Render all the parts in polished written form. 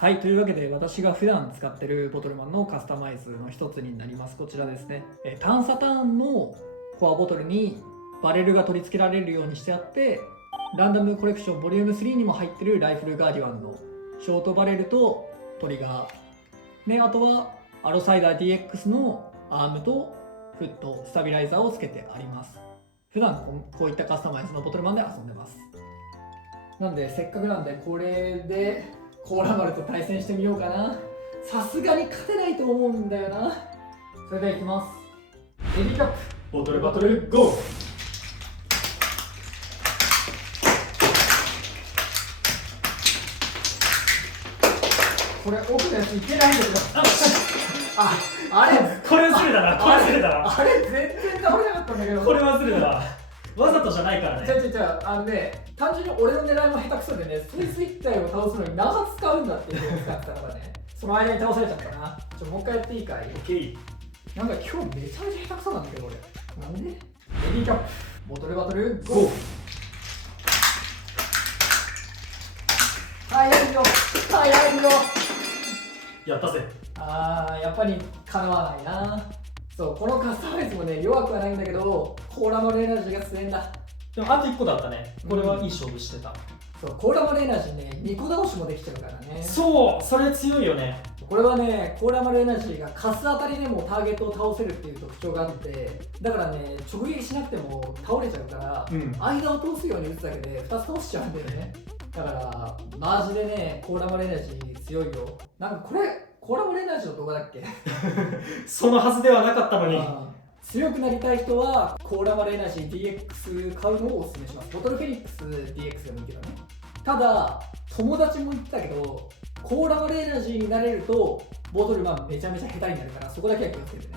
はい、というわけで私が普段使ってるボトルマンのカスタマイズの一つになります。こちらですね。単サターンのコアボトルにバレルが取り付けられるようにしてあって、ランダムコレクションボリューム3にも入ってるライフルガーディワンのショートバレルとトリガー。で、あとはアロサイダー DX のアームとフット、スタビライザーをつけてあります。普段こういったカスタマイズのボトルマンで遊んでます。なんでせっかくなんでこれでコーラ丸と対戦してみようかな。さすがに勝てないと思うんだよな。それではいきます。エビカップボトルバトルゴー。これ奥のやついけないんだけどあれこれ忘れたな、これ忘れたな。あれ全然倒れなかったんだけど。これ忘れたな。わざとじゃないからね。違う、単純に俺の狙いも下手くそでね、スイス1体を倒すのに何発使うんだっていうのを使ってたからね、その間に倒されちゃったな。もう一回やっていいかい？オッケー。なんか今日めちゃめちゃ下手くそなんだけど俺。なんで？エビーキャップ、ボトルバトル、ゴー！早いよ早いよ。やったぜ。やっぱりかなわないな。そう、このカスタマイズもね、弱くはないんだけど、コーラマルエナジーが強いんだ。でもあと1個だったね。これはいい勝負してた。そう、コーラマルエナジーね、2個倒しもできちゃうからね。そう、それ強いよね。これはね、コーラマルエナジーがカス当たりでもターゲットを倒せるっていう特徴があって、だからね、直撃しなくても倒れちゃうから、間を通すように打つだけで2つ倒しちゃうんだよね。だからマジでね、コーラマルエナジー強いよ。なんかこれコーラマルエナジーの動画だっけそのはずではなかったのに。強くなりたい人はコーラマルエナジー DX 買うのをおすすめします。ボトルフェニックス DX でもいいけどね。ただ友達も言ってたけど、コーラマルエナジーになれるとボトルマンめちゃめちゃ下手になるから、そこだけは気をつけてね。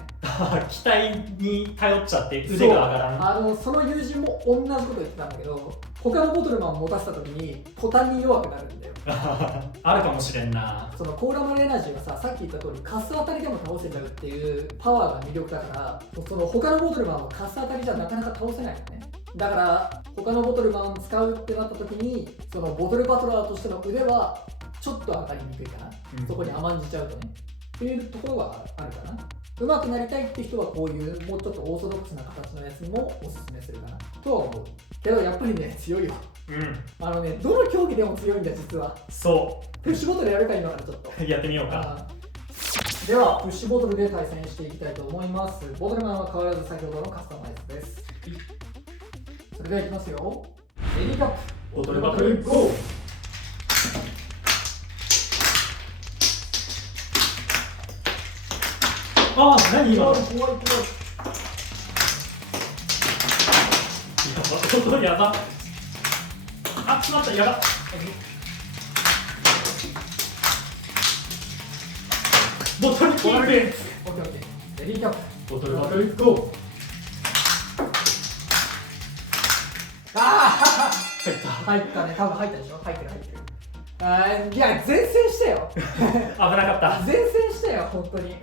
期待に頼っちゃって腕が上がらん。その友人も同じこと言ってたんだけど、他のボトルマンを持たせた時に途端に弱くなるんだよあるかもしれんな。そのコーラマルエナジーはさっき言った通りカス当たりでも倒せちゃうっていうパワーが魅力だから、その他のボトルマンはカス当たりじゃなかなか倒せないのね。だから他のボトルマンを使うってなった時に、そのボトルバトラーとしての腕はちょっと当たりにくいかな、そこに甘んじちゃうとねっていうところがあるかな。上手くなりたいって人はこういうもうちょっとオーソドックスな形のやつもおすすめするかなとは思うけど、やっぱりね強いよ。どの競技でも強いんだ実は。そうプッシュボトルやるか今からちょっとやってみようか。ではプッシュボトルで対戦していきたいと思います。ボトルマンは変わらず先ほどのカスタマイズです。それではいきますよ。エリカップボトルバトルゴー。何今の。怖いやば。しまった、やば。ボトルキープ。オッケー。エリカップボトルバトルゴー。入ったね、多分入ったでしょ。入ってる。いや前線したよ危なかった。前線したよ本当に。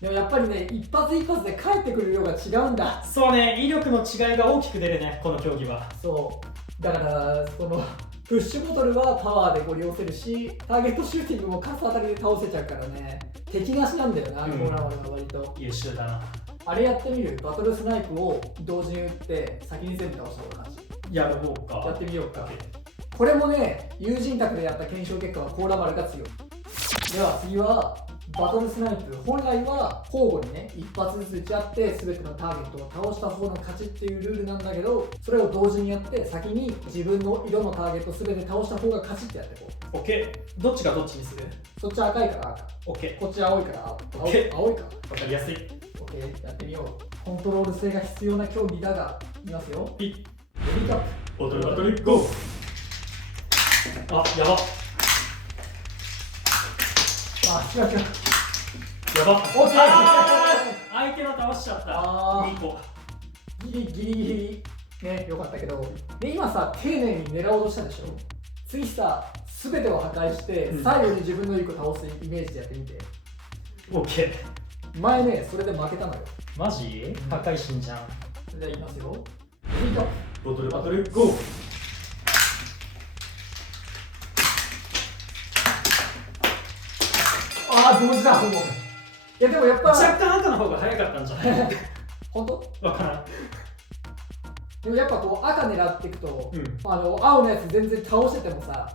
でもやっぱりね、一発一発で返ってくる量が違うんだ。そうね、威力の違いが大きく出るね、この競技は。そうだから、そのプッシュボトルはパワーでご利用せるし、ターゲットシューティングもカス当たりで倒せちゃうからね、敵なしなんだよな、コーラマルが割と優秀だな。あれやってみる？バトルスナイプを同時に撃って先に全部倒した方が勝ち。やろうか。やってみようか。これもね、友人宅でやった検証結果はコーラマルが強い。では次はバトルスナイプ。本来は交互にね、一発ずつ打ち合って全てのターゲットを倒した方の勝ちっていうルールなんだけど、それを同時にやって先に自分の色のターゲット全て倒した方が勝ちってやっていこう。オッケー。どっちがどっちにする？そっち赤いから赤、オッケー。こっち青いから青、オッケー。青いか。わかりやすい。オッケー、やってみよう。コントロール性が必要な競技だが、いきますよ。ピッ。エリカップボトルバトルゴー。やば。違う。やば。オッケー。相手の倒しちゃった。2個。ギリね、よかったけど。で、今さ、丁寧に狙おうとしたでしょ。次さ、全てを破壊して、最後に自分の1個倒すイメージでやってみて。オッケー。前ね、それで負けたのよ。マジ？破壊神じゃん。それではいきますよ。エリカップボトルバトルゴー。ああ同時だほぼ。いやでもやっぱ若干赤の方が早かったんじゃない本当わからん。でもやっぱこう赤狙っていくと、うん青のやつ全然倒しててもさ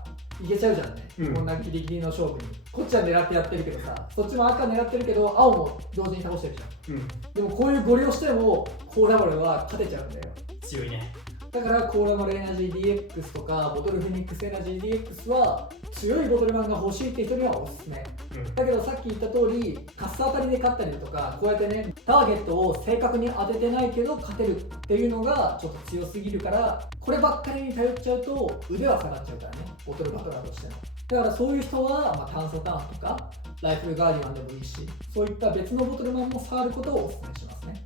いけちゃうじゃんね、うんこんなギリギリの勝負に。こっちは狙ってやってるけどさ、そっちも赤狙ってるけど青も同時に倒してるじゃん。うんでもこういうゴリをしてもコーラマルは勝てちゃうんだよ。強いね。だからコーラマルエナジー DX とかボトルフェニックスエナジー DX は強いボトルマンが欲しいって人にはおすすめ。うんだけどさっき言った通りカス当たりで勝ったりとか、こうやってねターゲットを正確に当ててないけど勝てるっていうのがちょっと強すぎるから、こればっかりに頼っちゃうと腕は下がっちゃうからね、ボトルバトラーとしての。だからそういう人は、探査ターンとかライフルガーディアンでもいいし、そういった別のボトルマンも触ることをお勧めしますね。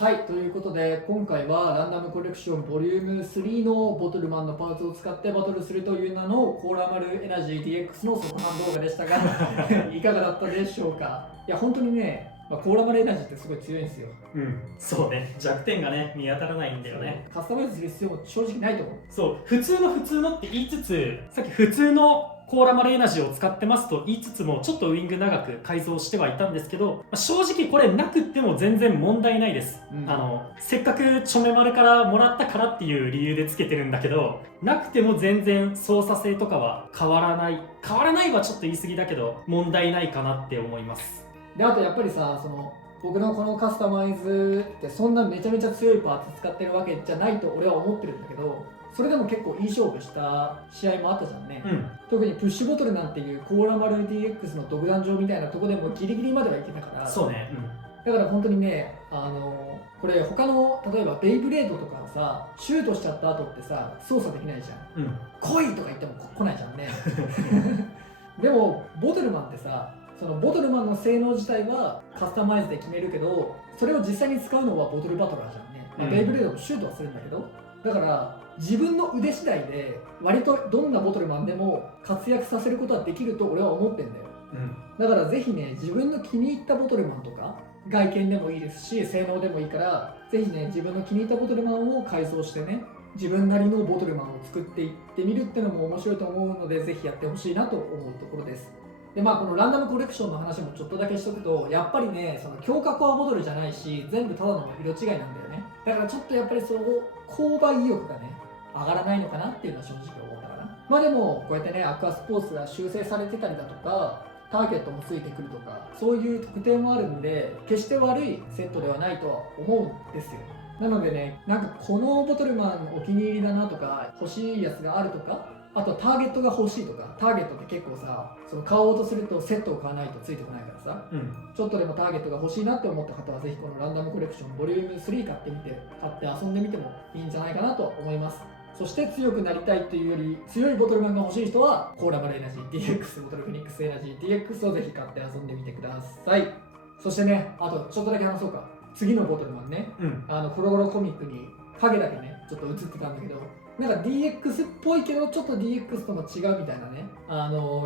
はい、ということで今回はランダムコレクションボリューム3のボトルマンのパーツを使ってバトルするという名のコーラマルエナジー DX の速販動画でしたがいかがだったでしょうか。いや本当にね、コーラマルエナジーってすごい強いんですよ。そうね、弱点がね見当たらないんだよね。カスタマイズする必要も正直ないと思う。そう普通のって言いつつ、さっき普通のコーラマルエナジーを使ってますと言いつつもちょっとウィング長く改造してはいたんですけど、正直これなくっても全然問題ないです、せっかくチョメマルからもらったからっていう理由でつけてるんだけど、なくても全然操作性とかは変わらないはちょっと言い過ぎだけど問題ないかなって思います。であとやっぱりさ、僕のこのカスタマイズってそんなめちゃめちゃ強いパーツ使ってるわけじゃないと俺は思ってるんだけど、それでも結構いい勝負した試合もあったじゃんね、特にプッシュボトルなんていうコーラマル DX の独壇場みたいなとこでもギリギリまではいけたから。そうね、だから本当にね、これ他の例えばベイブレードとかさシュートしちゃった後ってさ操作できないじゃん、来いとか言っても来ないじゃんねでもボトルマンってさ、そのボトルマンの性能自体はカスタマイズで決めるけど、それを実際に使うのはボトルバトラーじゃんね、ベイブレードもシュートはするんだけど、だから自分の腕次第で割とどんなボトルマンでも活躍させることはできると俺は思ってんだよ、だからぜひね自分の気に入ったボトルマンとか外見でもいいですし性能でもいいから、ぜひね自分の気に入ったボトルマンを改装してね自分なりのボトルマンを作っていってみるっていうのも面白いと思うので、ぜひやってほしいなと思うところです。でこのランダムコレクションの話もちょっとだけしとくと、やっぱりねその強化コアボトルじゃないし全部ただの色違いなんだよね。だからちょっとやっぱりその購買意欲がね上がらないのかなっていうのは正直思ったかな。でもこうやってねアクアスポーツが修正されてたりだとかターゲットもついてくるとか、そういう特典もあるんで決して悪いセットではないとは思うんですよ。なのでね、このボトルマンお気に入りだなとか欲しいやつがあるとか、あとターゲットが欲しいとか、ターゲットって結構さ買おうとするとセットを買わないとついてこないからさ、ちょっとでもターゲットが欲しいなって思った方はぜひこのランダムコレクションボリューム3買って遊んでみてもいいんじゃないかなと思います。そして強くなりたいというより強いボトルマンが欲しい人はコーラマルエナジー DX ボトルフェニックスエナジー DX をぜひ買って遊んでみてください。そしてね、あとちょっとだけ話そうか。次のボトルマンね、コロコロコミックに影だけねちょっと映ってたんだけど、DX っぽいけどちょっと DX とも違うみたいなね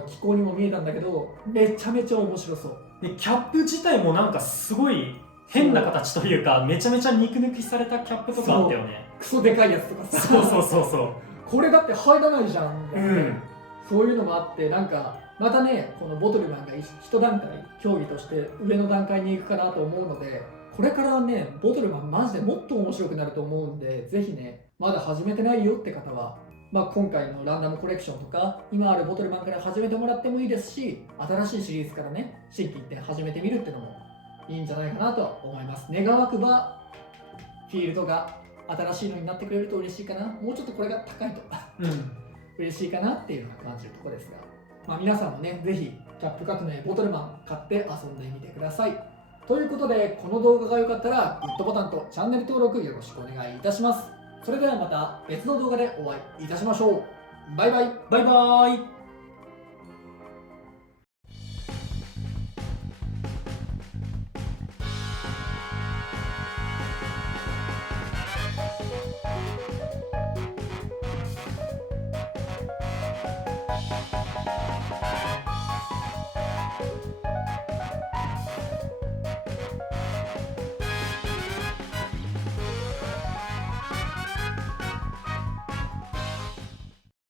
機構にも見えたんだけど、めちゃめちゃ面白そうでキャップ自体もすごい変な形というか、めちゃめちゃ肉抜きされたキャップとかあったよね。クソでかいやつとかさ、そうこれだって入らないじゃん、そういうのもあって、またねこのボトルマンが一段階競技として上の段階に行くかなと思うので、これからねボトルマンマジでもっと面白くなると思うんで、ぜひねまだ始めてないよって方は、今回のランダムコレクションとか今あるボトルマンから始めてもらってもいいですし、新しいシリーズからね新規一点始めてみるっていうのもいいんじゃないかなと思います。願わくばフィールドが新しいのになってくれると嬉しいかな。もうちょっとこれが高いと嬉しいかなっていうのが感じるところですが、皆さんもねぜひキャップ革命ボトルマン買って遊んでみてください。ということでこの動画が良かったらグッドボタンとチャンネル登録よろしくお願いいたします。それではまた別の動画でお会いいたしましょう。バイバイ。バイバーイ。